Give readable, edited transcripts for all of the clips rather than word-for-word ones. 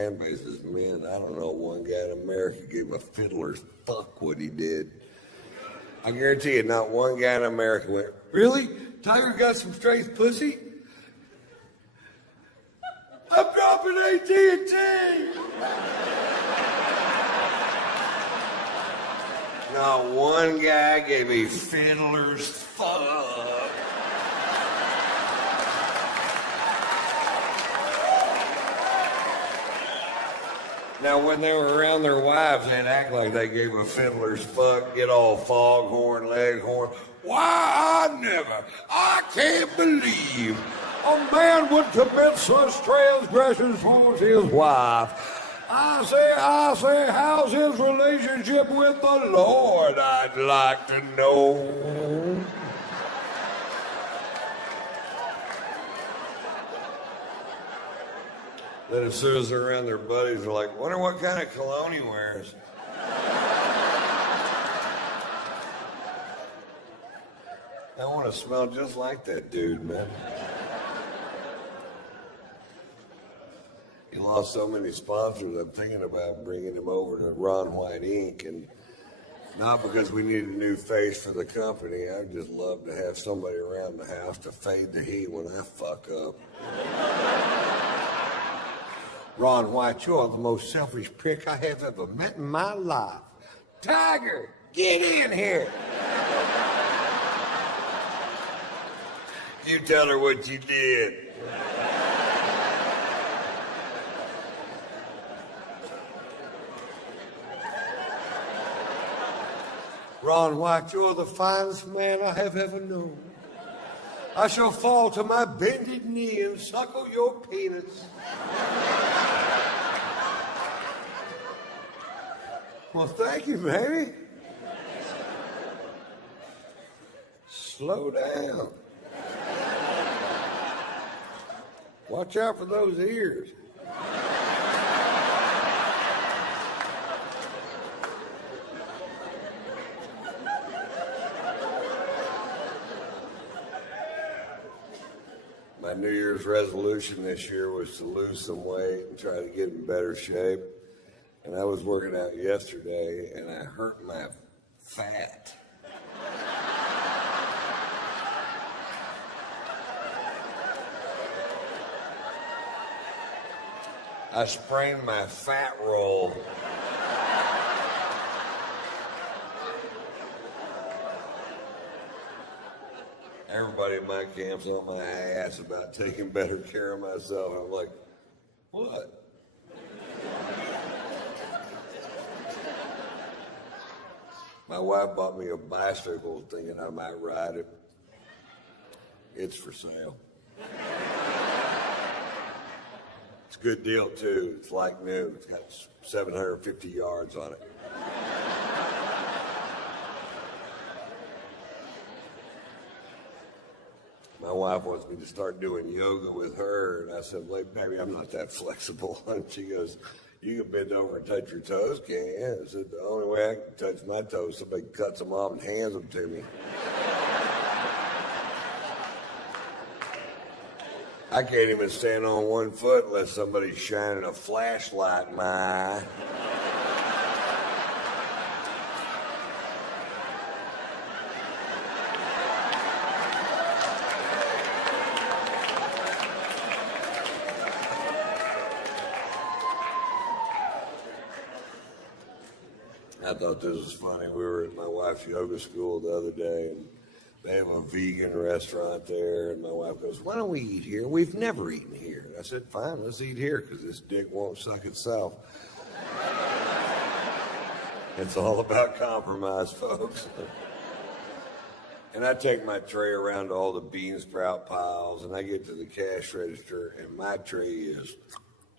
fan base is men. I don't know, one guy in America gave him a fiddler's fuck what he did. I guarantee you, not one guy in America went, really? Tiger got some straight pussy? I'm dropping AT&T! Not one guy gave a fiddler's fuck. Now, when they were around their wives, they'd act like they gave a fiddler's fuck, get all foghorn, leghorn. Why, I can't believe a man would commit such transgressions towards his wife. I say, how's his relationship with the Lord? I'd like to know. Then as soon as they're around their buddies, they're like, wonder what kind of cologne he wears. I want to smell just like that dude, man. He lost so many sponsors, I'm thinking about bringing him over to Ron White Inc. And not because we need a new face for the company. I'd just love to have somebody around the house to fade the heat when I fuck up. Ron White, you're the most selfish prick I have ever met in my life. Tiger, get in here. You tell her what you did. Ron White, you're the finest man I have ever known. I shall fall to my bended knee and suckle your penis. Well, thank you, baby. Slow down. Watch out for those ears. My New Year's resolution this year was to lose some weight and try to get in better shape. And I was working out yesterday, and I hurt my fat. I sprained my fat roll. Everybody in my camp's on my ass about taking better care of myself. I'm like, what? My wife bought me a bicycle thinking I might ride it. It's for sale. It's a good deal, too. It's like new. It's got 750 yards on it. My wife wants me to start doing yoga with her, and I said, wait, baby, I'm not that flexible. And she goes, you can bend over and touch your toes, can't you? I said, the only way I can touch my toes, somebody cuts them off and hands them to me. I can't even stand on one foot unless somebody's shining a flashlight in my eye. I thought this was funny. We were at my wife's yoga school the other day, and they have a vegan restaurant there, and my wife goes, why don't we eat here? We've never eaten here. And I said, fine, let's eat here, because this dick won't suck itself. It's all about compromise, folks. And I take my tray around to all the bean sprout piles, and I get to the cash register, and my tray is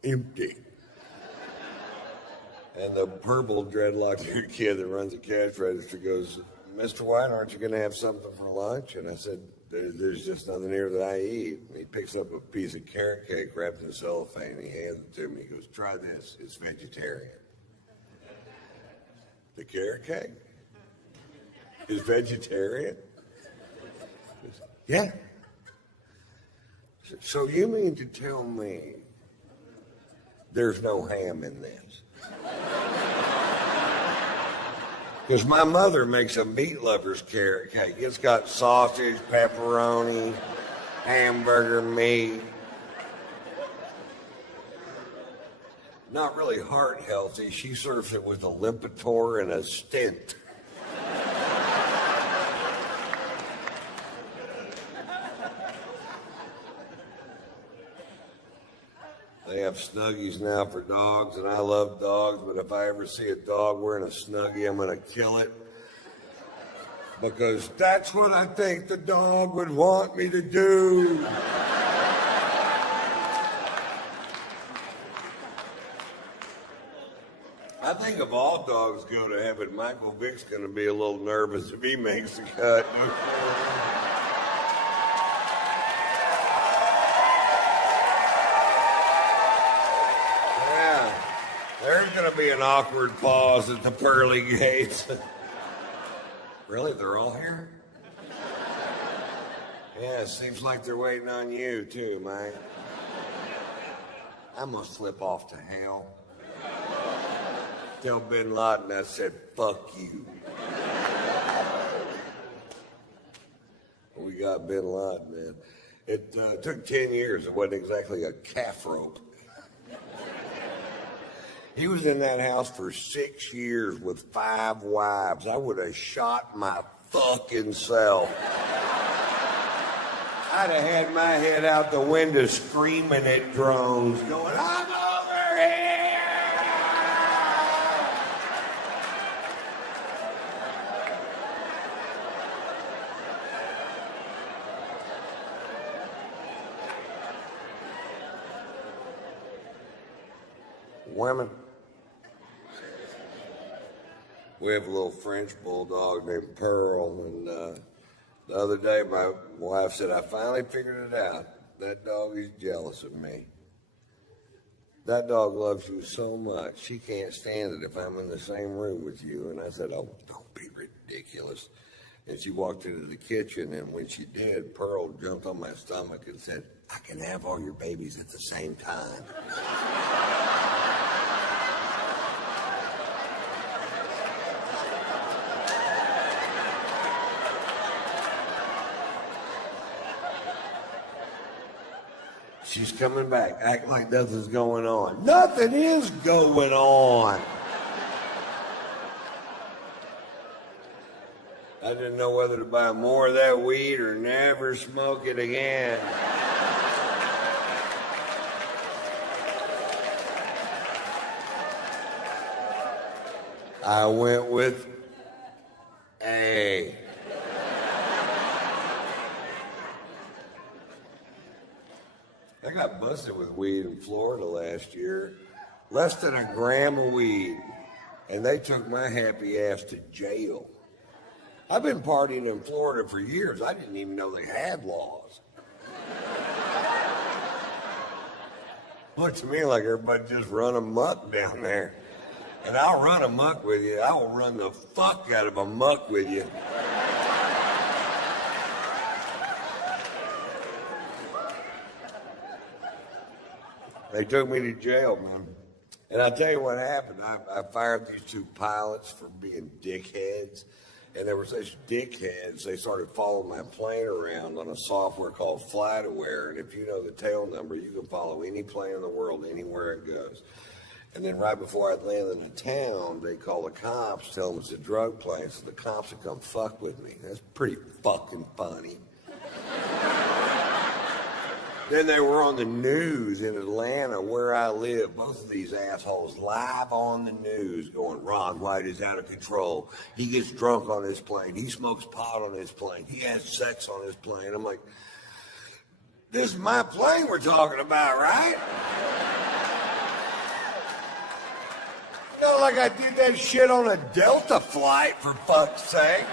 empty. And the purple dreadlocked kid that runs the cash register goes, Mr. White, aren't you going to have something for lunch? And I said, there's just nothing here that I eat. And he picks up a piece of carrot cake wrapped in cellophane, and he hands it to me. He goes, try this. It's vegetarian. The carrot cake is vegetarian? Yeah. So you mean to tell me there's no ham in this. Because my mother makes a meat lover's carrot cake. It's got sausage, pepperoni, hamburger meat. Not really heart healthy. She serves it with a Lipitor and a stent. They have Snuggies now for dogs, and I love dogs, but if I ever see a dog wearing a Snuggie, I'm going to kill it. Because that's what I think the dog would want me to do. I think if all dogs go to heaven, Michael Vick's going to be a little nervous if he makes the cut. There's going to be an awkward pause at the pearly gates. Really? They're all here? Yeah, it seems like they're waiting on you, too, man. I'm going to slip off to hell. Tell Bin Laden I said, fuck you. We got Bin Laden, man. It took 10 years. It wasn't exactly a calf rope. He was in that house for 6 years with 5 wives. I would have shot my fucking self. I'd have had my head out the window screaming at drones, going, I'm over here! Women. We have a little French bulldog named Pearl, and the other day my wife said, I finally figured it out. That dog is jealous of me. That dog loves you so much, she can't stand it if I'm in the same room with you. And I said, oh, don't be ridiculous. And she walked into the kitchen, and when she did, Pearl jumped on my stomach and said, I can have all your babies at the same time. She's coming back, act like nothing's going on. Nothing is going on. I didn't know whether to buy more of that weed or never smoke it again. I went with A. I got busted with weed in Florida last year. Less than a gram of weed. And they took my happy ass to jail. I've been partying in Florida for years. I didn't even know they had laws. Looked to me like everybody just run amok down there. And I'll run amok with you. I will run the fuck out of amok with you. They took me to jail, man. And I'll tell you what happened. I fired these 2 pilots for being dickheads. And they were such dickheads, they started following my plane around on a software called FlightAware. And if you know the tail number, you can follow any plane in the world anywhere it goes. And then right before I landed in town, they call the cops, tell them it's a drug plane, so the cops would come fuck with me. That's pretty fucking funny. Then they were on the news in Atlanta, where I live. Both of these assholes live on the news going, Ron White is out of control. He gets drunk on his plane. He smokes pot on his plane. He has sex on his plane. I'm like, this is my plane we're talking about, right? Not like I did that shit on a Delta flight, for fuck's sake.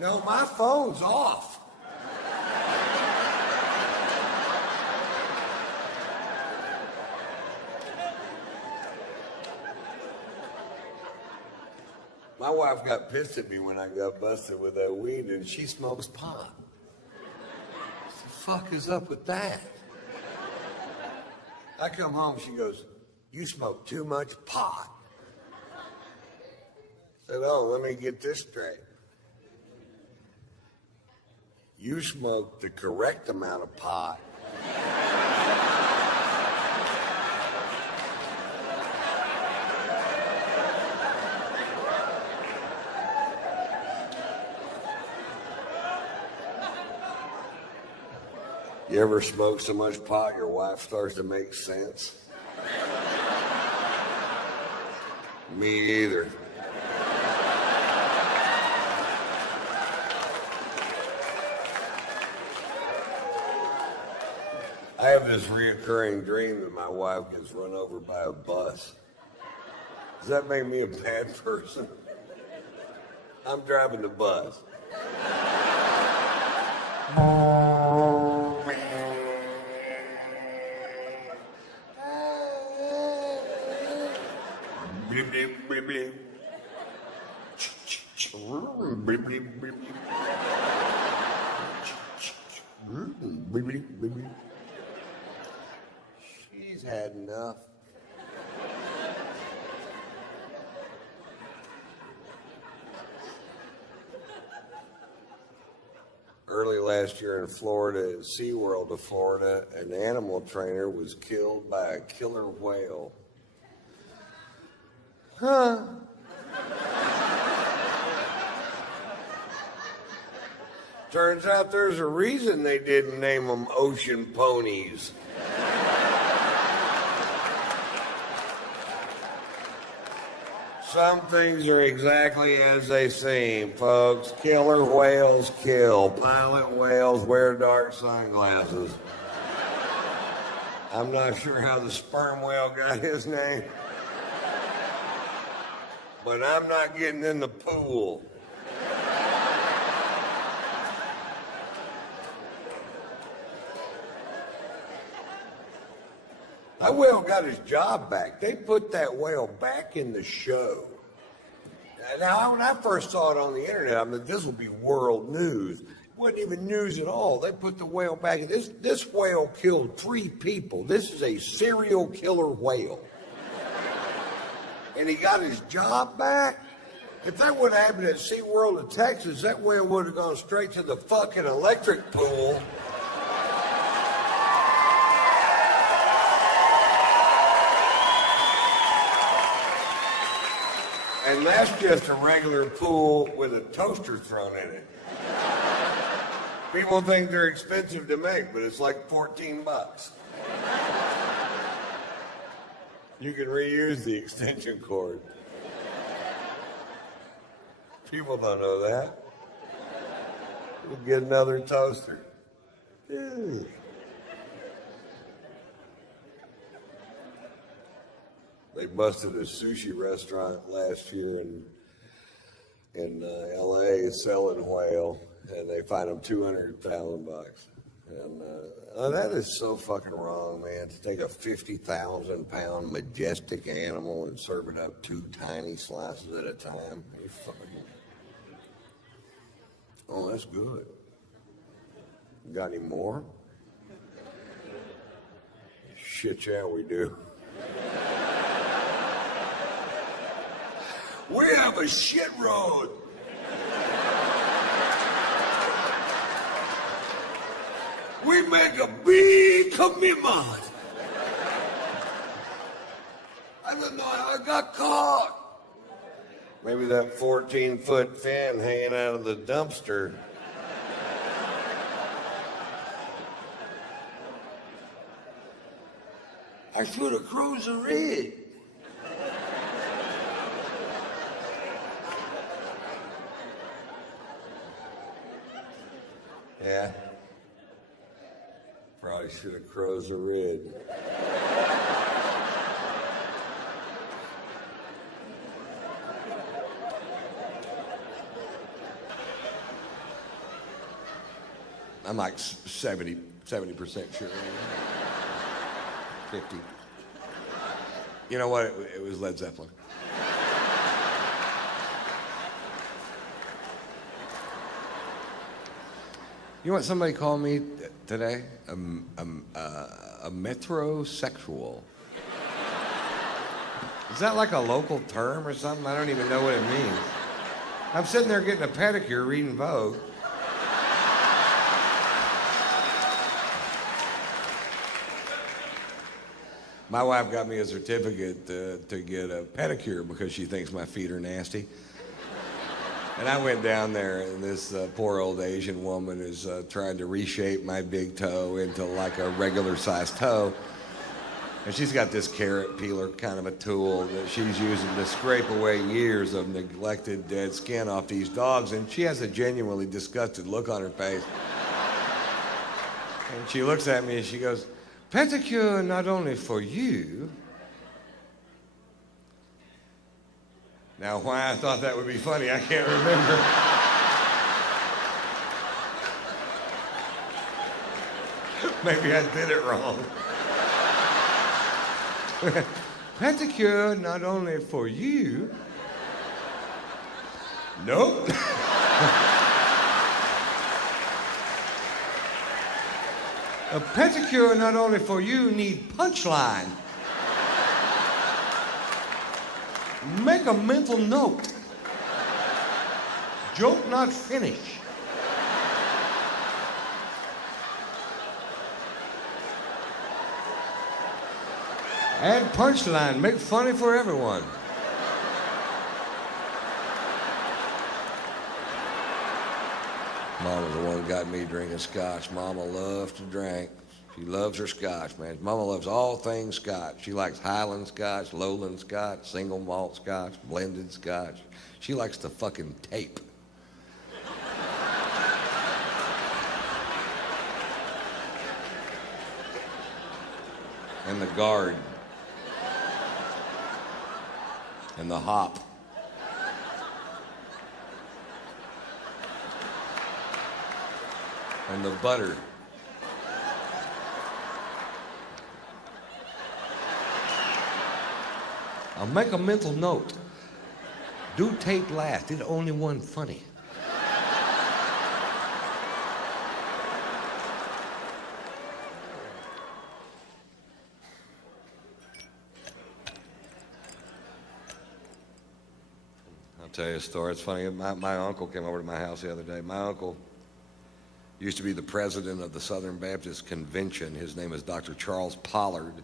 No, my phone's off. My wife got pissed at me when I got busted with that weed, and she smokes pot. What the fuck is up with that? I come home, she goes, "You smoke too much pot." I said, "Oh, let me get this straight. You smoke the correct amount of pot." You ever smoke so much pot your wife starts to make sense? Me either. I have this reoccurring dream that my wife gets run over by a bus. Does that make me a bad person? I'm driving the bus. Bleep, bleep, bleep, bleep. Bleep, bleep, bleep, bleep. Bleep, bleep, bleep, bleep. She's had enough. Early last year in Florida, at SeaWorld of Florida, an animal trainer was killed by a killer whale. Huh. Turns out there's a reason they didn't name them ocean ponies. Some things are exactly as they seem, folks. Killer whales kill. Pilot whales wear dark sunglasses. I'm not sure how the sperm whale got his name, but I'm not getting in the pool. That whale got his job back. They put that whale back in the show. Now, when I first saw it on the internet, I mean, this will be world news. It wasn't even news at all. They put the whale back. This whale killed 3 people. This is a serial killer whale. And he got his job back. If that would have happened at SeaWorld in Texas, that whale would have gone straight to the fucking electric pool. And that's just a regular pool with a toaster thrown in it. People think they're expensive to make, but it's like $14. You can reuse the extension cord. People don't know that. We'll get another toaster. Ew. They busted a sushi restaurant last year in L.A. selling whale, and they fined them $200,000. And that is so fucking wrong, man. To take a 50,000-pound majestic animal and serve it up 2 tiny slices at a time. You fucking... Oh, that's good. Got any more? Shit, yeah, we do. We have a shit road. We make a big commitment. I don't know how I got caught. Maybe that 14-foot fin hanging out of the dumpster. I should have cruised the rig. Yeah. Probably should have closed the rig. I'm like 70% sure. 50. You know what? It was Led Zeppelin. You know what somebody called me today? A metrosexual. Is that like a local term or something? I don't even know what it means. I'm sitting there getting a pedicure, reading Vogue. My wife got me a certificate to get a pedicure because she thinks my feet are nasty. And I went down there, and this poor old Asian woman is trying to reshape my big toe into like a regular-sized toe. And she's got this carrot peeler kind of a tool that she's using to scrape away years of neglected dead skin off these dogs, and she has a genuinely disgusted look on her face. And she looks at me and she goes, "Pedicure not only for you." Now, why I thought that would be funny, I can't remember. Maybe I did it wrong. Pedicure not only for you. Nope. A pedicure not only for you need punchline. Make a mental note. Joke not finish. Add punchline. Make funny for everyone. Mama's the one who got me drinking Scotch. Mama loves to drink. She loves her Scotch, man. Mama loves all things Scotch. She likes Highland Scotch, Lowland Scotch, single malt Scotch, blended Scotch. She likes the fucking tape. And the guard. And the hop. And the butter. I'll make a mental note. Do tape last. It's only one funny. I'll tell you a story. It's funny. My uncle came over to my house the other day. My uncle used to be the president of the Southern Baptist Convention. His name is Dr. Charles Pollard.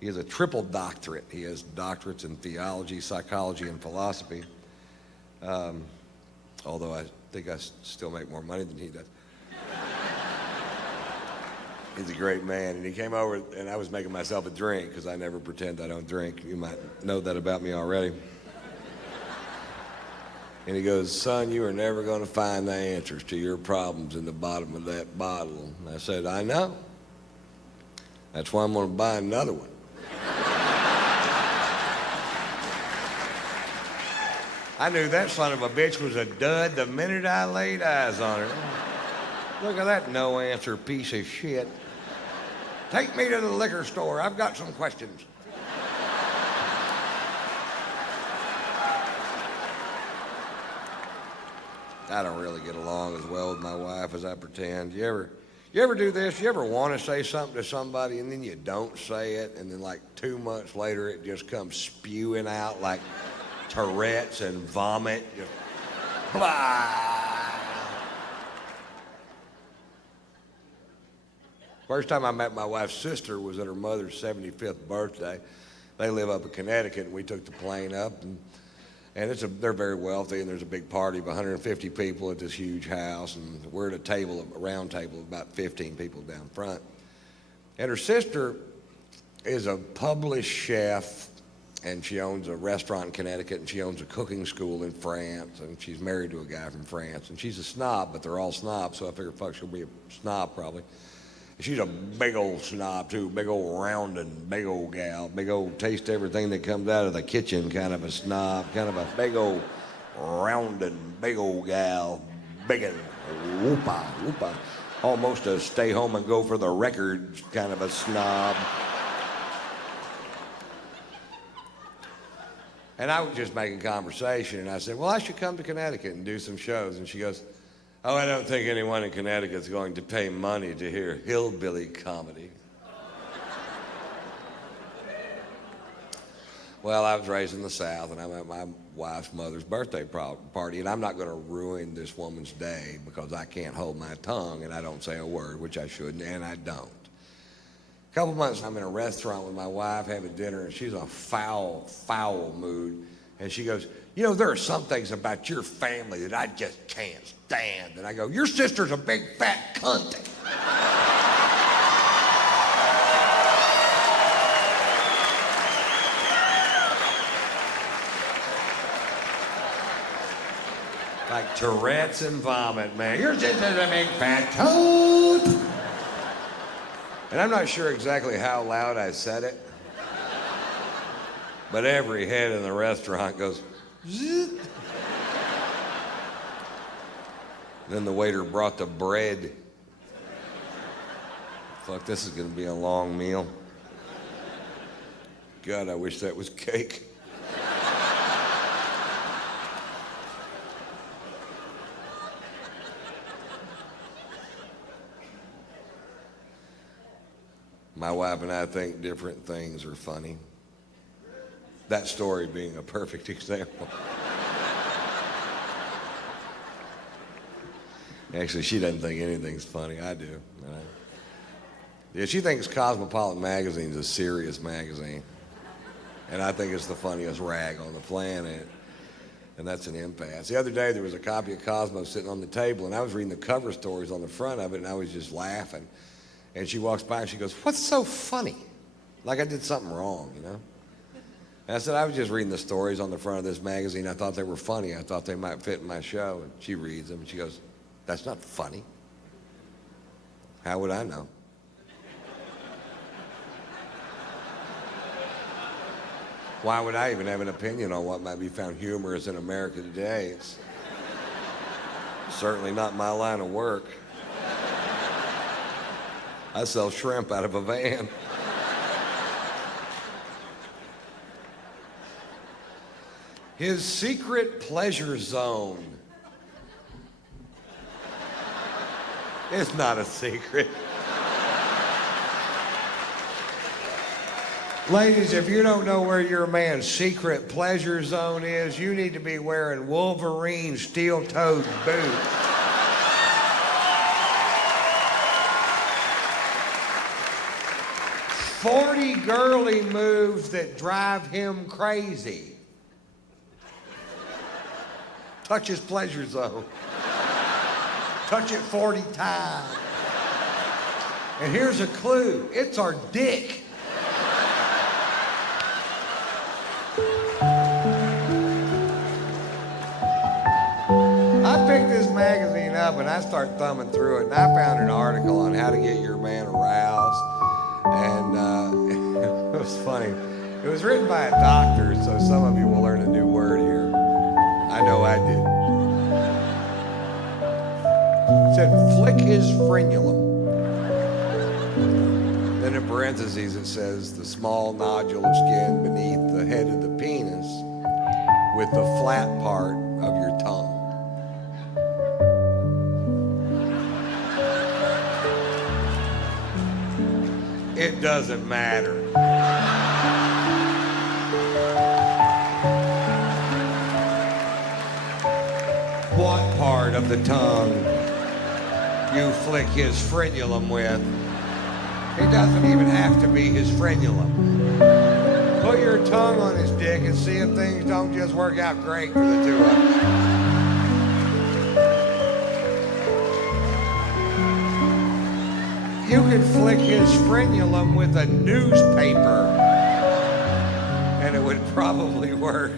He has a triple doctorate. He has doctorates in theology, psychology, and philosophy. Although I think I still make more money than he does. He's a great man. And he came over, and I was making myself a drink because I never pretend I don't drink. You might know that about me already. And he goes, "Son, you are never going to find the answers to your problems in the bottom of that bottle." And I said, "I know. That's why I'm going to buy another one." I knew that son of a bitch was a dud the minute I laid eyes on her. Look at that no-answer piece of shit. Take me to the liquor store. I've got some questions. I don't really get along as well with my wife as I pretend. You ever do this? You ever want to say something to somebody and then you don't say it, and then like 2 months later it just comes spewing out like Tourette's and vomit? Just blah. First time I met my wife's sister was at her mother's 75th birthday. They live up in Connecticut, and we took the plane up, and they're very wealthy, and there's a big party of 150 people at this huge house, and we're at a round table of about 15 people down front. And her sister is a published chef, and she owns a restaurant in Connecticut, and she owns a cooking school in France, and she's married to a guy from France. And she's a snob, but they're all snobs, so I figure, fuck, she'll be a snob probably. She's a big old snob, too, big old rounding, big old gal, big old taste everything that comes out of the kitchen kind of a snob, kind of a big old rounding, big old gal, big and whoopa, almost a stay home and go for the records kind of a snob. And I was just making conversation, and I said, "Well, I should come to Connecticut and do some shows." And she goes, Oh, I don't think anyone in Connecticut's going to pay money to hear hillbilly comedy. Well, I was raised in the South, and I'm at my wife's mother's birthday party, and I'm not going to ruin this woman's day because I can't hold my tongue and I don't say a word, which I shouldn't, and I don't. A couple months, I'm in a restaurant with my wife having dinner, and she's in a foul, foul mood, and she goes, you know, there are some things about your family that I just can't stand. And I go, your sister's a big fat cunt. Like Tourette's and vomit, man. Your sister's a big fat cunt. And I'm not sure exactly how loud I said it, but every head in the restaurant goes, zzz. Then the waiter brought the bread. Fuck, this is gonna be a long meal. God, I wish that was cake. My wife and I think different things are funny. That story being a perfect example. Actually, she doesn't think anything's funny. I do. Yeah, she thinks Cosmopolitan magazine's a serious magazine. And I think it's the funniest rag on the planet. And that's an impasse. The other day, there was a copy of Cosmo sitting on the table, and I was reading the cover stories on the front of it, and I was just laughing. And she walks by and she goes, what's so funny? Like I did something wrong, you know? And I said, I was just reading the stories on the front of this magazine. I thought they were funny. I thought they might fit in my show. And she reads them and she goes, that's not funny. How would I know? Why would I even have an opinion on what might be found humorous in America today? It's certainly not my line of work. I sell shrimp out of a van. His secret pleasure zone. It's not a secret. Ladies, if you don't know where your man's secret pleasure zone is, you need to be wearing Wolverine steel-toed boots. 40 girly moves that drive him crazy. Touch his pleasure zone. Touch it 40 times. And here's a clue. It's our dick. I picked this magazine up and I start thumbing through it, and I found an article on how to get your man aroused. And it was funny. It was written by a doctor, so some of you will learn a new word here. I know I did. It said, flick his frenulum. Then in parentheses it says, the small nodule of skin beneath the head of the penis with the flat part of your tongue. It doesn't matter. What part of the tongue you flick his frenulum with? It doesn't even have to be his frenulum. Put your tongue on his dick and see if things don't just work out great for the two of them. You could flick his frenulum with a newspaper, and it would probably work.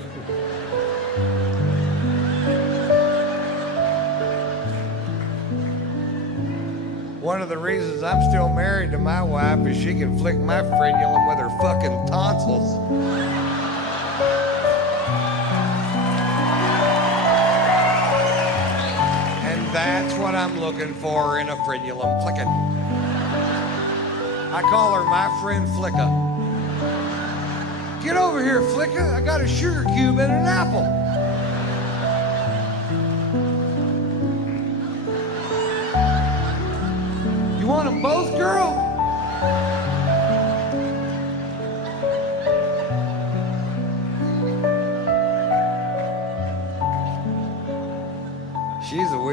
One of the reasons I'm still married to my wife is she can flick my frenulum with her fucking tonsils. And that's what I'm looking for in a frenulum flicking. I call her my friend Flicka. Get over here, Flicka. I got a sugar cube and an apple.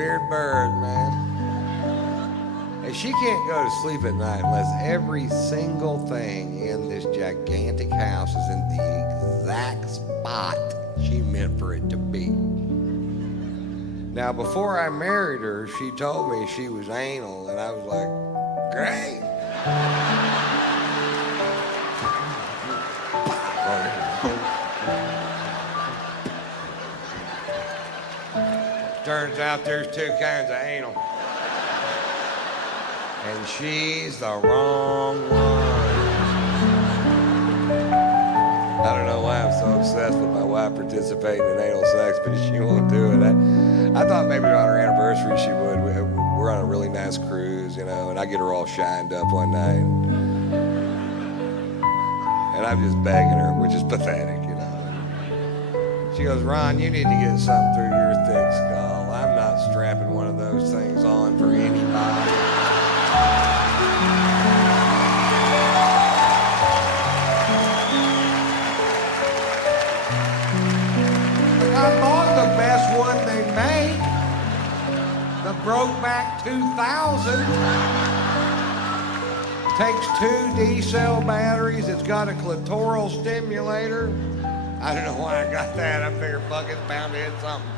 scared bird, man. And she can't go to sleep at night unless every single thing in this gigantic house is in the exact spot she meant for it to be. Now, before I married her, she told me she was anal, and I was like, great. Turns out there's two kinds of anal. And she's the wrong one. I don't know why I'm so obsessed with my wife participating in anal sex, but she won't do it. I thought maybe on her anniversary she would. We're on a really nice cruise, you know, and I get her all shined up one night. And I'm just begging her, which is pathetic, you know. She goes, Ron, you need to get something through your thick skull. I'm not strapping one of those things on for anybody. I bought the best one they make, the Brokeback 2000. Takes 2 D-cell batteries. It's got a clitoral stimulator. I don't know why I got that. I figured, fuck, it's bound to hit something.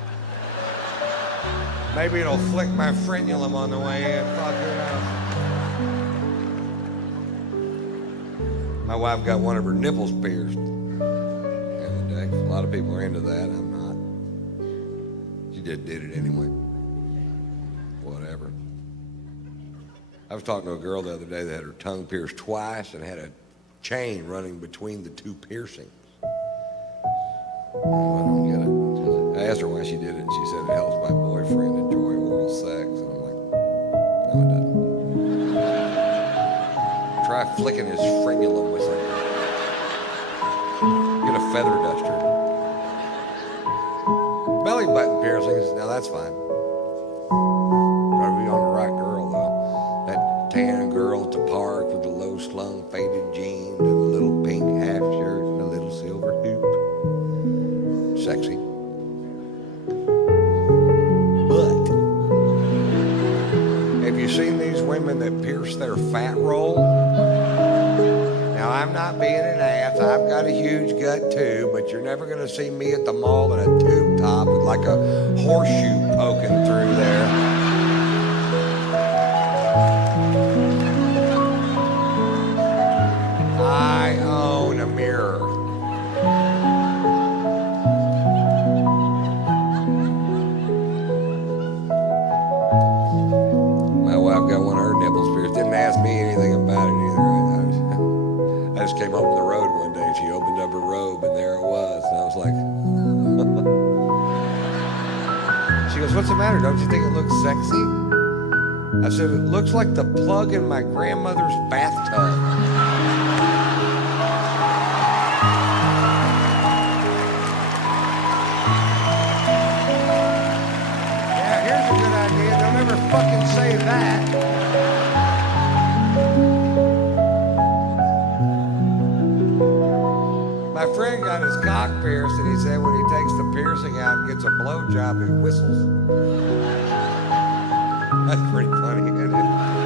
Maybe it'll flick my frenulum on the way in. Fuck, who knows? My wife got one of her nipples pierced the other day. A lot of people are into that. I'm not. She just did it anyway. Whatever. I was talking to a girl the other day that had her tongue pierced twice and had a chain running between the 2 piercings. Oh, I don't get it. I asked her why she did it, and she said it helps my boyfriend enjoy oral sex. And I'm like, no, it doesn't. Try flicking his frenulum with something. Get a feather duster. Belly button piercings, now that's fine. Gotta be on the right girl, though. That tan girl at the park with the low-slung faded jeans and a little pink half shirt and a little silver hoop. Sexy. But have you seen these women that pierce their fat roll? Now, I'm not being an ass. I've got a huge gut, too, but you're never going to see me at the mall in a tube top with like a horseshoe poking through there. I own a mirror. My wife got one of her nipples pierced. Didn't ask me anything about it either. I just came home from the road one day. She opened up her robe, and there it was. And I was like, she goes, what's the matter? Don't you think it looks sexy? I said, it looks like the plug in my grandmother's bathtub. Yeah, here's a good idea. Don't ever fucking say that. My friend got his cock pierced, and he said when he takes the piercing out and gets a blowjob, he whistles. That's pretty funny, isn't it?